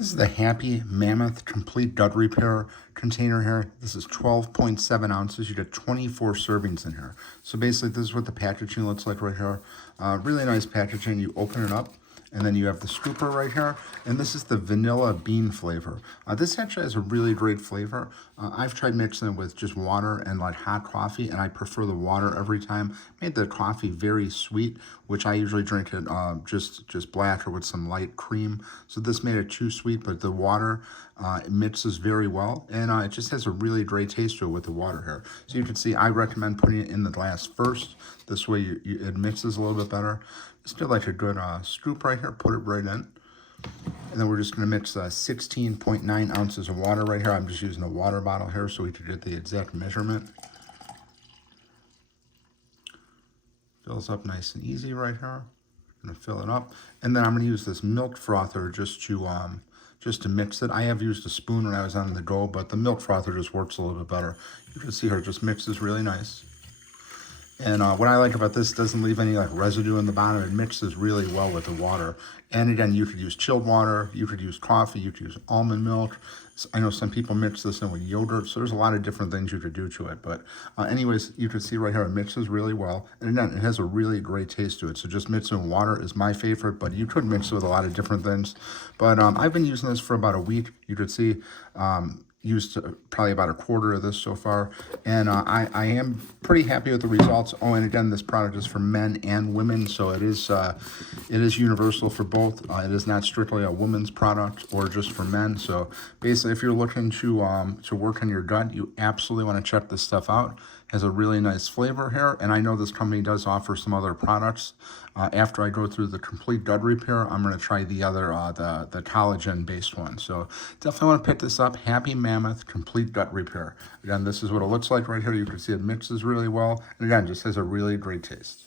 This is the Happy Mammoth Complete Gut Repair container here. This is 12.7 ounces. You get 24 servings in here. So basically, this is what the packaging looks like right here. Really nice packaging. You open it up, and then you have the scooper right here. And this is the vanilla bean flavor. This actually has a really great flavor. I've tried mixing it with just water and like hot coffee, and I prefer the water every time. Made the coffee very sweet, which I usually drink it just black or with some light cream. So this made it too sweet, but the water it mixes very well, and it just has a really great taste to it with the water here. So you can see I recommend putting it in the glass first. This way it mixes a little bit better. Just do like a good scoop right here, put it right in. And then we're just going to mix 16.9 ounces of water right here. I'm just using a water bottle here so we can get the exact measurement. Fills up nice and easy right here. I'm going to fill it up. And then I'm going to use this milk frother just to mix it. I have used a spoon when I was on the go, but the milk frother just works a little bit better. You can see here, it just mixes really nice. And what I like about this, doesn't leave any like residue in the bottom. It mixes really well with the water. And again, you could use chilled water, you could use coffee, you could use almond milk. I know some people mix this in with yogurt, so there's a lot of different things you could do to it. But anyways, you can see right here, it mixes really well. And again, it has a really great taste to it. So just mixing with water is my favorite, but you could mix it with a lot of different things. But I've been using this for about a week. You could see used probably about a quarter of this so far, and I am pretty happy with the results. Oh, and again, this product is for men and women, so it is universal for both. It is not strictly a woman's product or just for men. So basically, if you're looking to work on your gut, you absolutely want to check this stuff out. It has a really nice flavor here, and I know this company does offer some other products. After I go through the complete gut repair, I'm going to try the other, the collagen based one. So definitely want to pick this up. Happy Mammoth Complete Gut Repair. Again, this is what it looks like right here. You can see it mixes really well, and again, just has a really great taste.